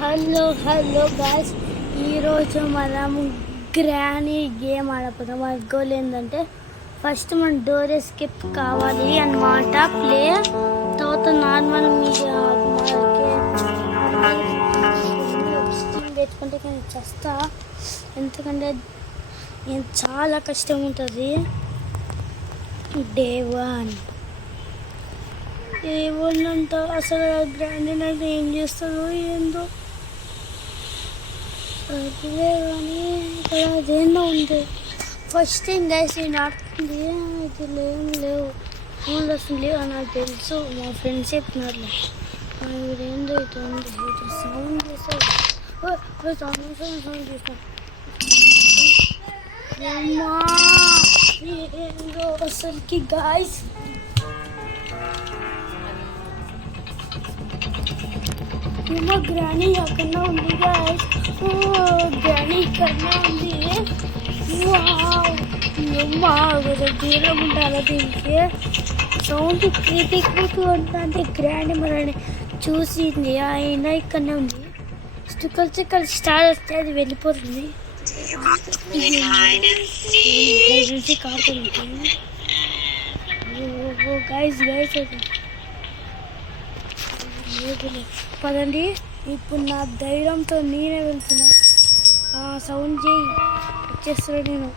Hello guys, ఈరోజు మనం granny game ఆడపోతాం. మన గోల్ ఏంటంటే ఫస్ట్ మన డోర్ ఎస్కేప్ కావాలి అన్నమాట. ప్లే తర్వాత నార్మల్ మీద పెట్టుకుంటే కానీ చేస్తా, ఎందుకంటే చాలా కష్టం ఉంటుంది. డే వన్ ఏమన్నంట అసలు గ్రాండ్ నాకు ఏం చేస్తారో ఏందో అదే. కానీ ఇక్కడ అదేందో ఉంది. ఫస్ట్ థింగ్ గైస్ నేను ఆడుతుంది ఇది లేవు ఫోన్లు వస్తుంది అని నాకు తెలుసు. మా ఫ్రెండ్స్ చెప్పినారులే. ఇదేందో ఇటు ఉంది, ఇటు సౌండ్ చేస్తాను ఏందో అసలుకి గాయస్. ఏమో గ్రానీ అక్కడనే ఉంది గాయస్. గ్రానీ ఇక్కడనే ఉంది. అమ్మా కొంచెం దూరం ఉండాలి దీనికి. సౌండ్ క్రిటిక్ అంటే గ్రానీ మనని చూసింది అయినా ఇక్కడనే ఉంది. చిక్కలు స్టార్ వస్తే అది వెళ్ళిపోతుంది. కాకుండా గైస్ పదండి. ఇప్పుడు నా ధైర్యంతో నేనే వెళ్తున్నా. సౌండ్ చేయి వచ్చేస్తున్నా నేను.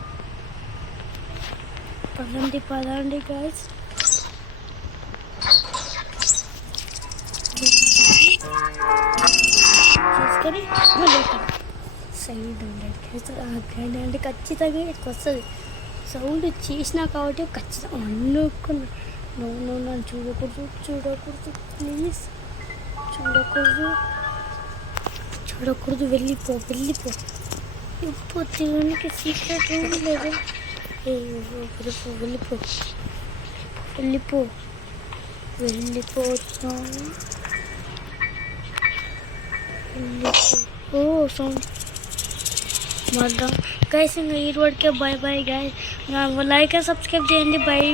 పదండి గైస్. చేసుకొని సైడ్ గ్రాండ్ అంటే ఖచ్చితంగా వస్తుంది. సౌండ్ చేసినా కాబట్టి ఖచ్చితంగా అనుకున్నా. నువ్వు నన్ను చూడకూడదు ప్లీజ్. చూడకూడదు వెళ్ళిపో. ఇప్పుడు దేవునికి సీక్రెట్ రూమ్ లేదు. వెళ్ళిపోతున్నాను. సౌండ్ మళ్ళా గైస్. ఇంకా ఈ రోడ్కే బాయ్ గైస్. లైక్ సబ్స్క్రైబ్ చేయండి. బాయ్.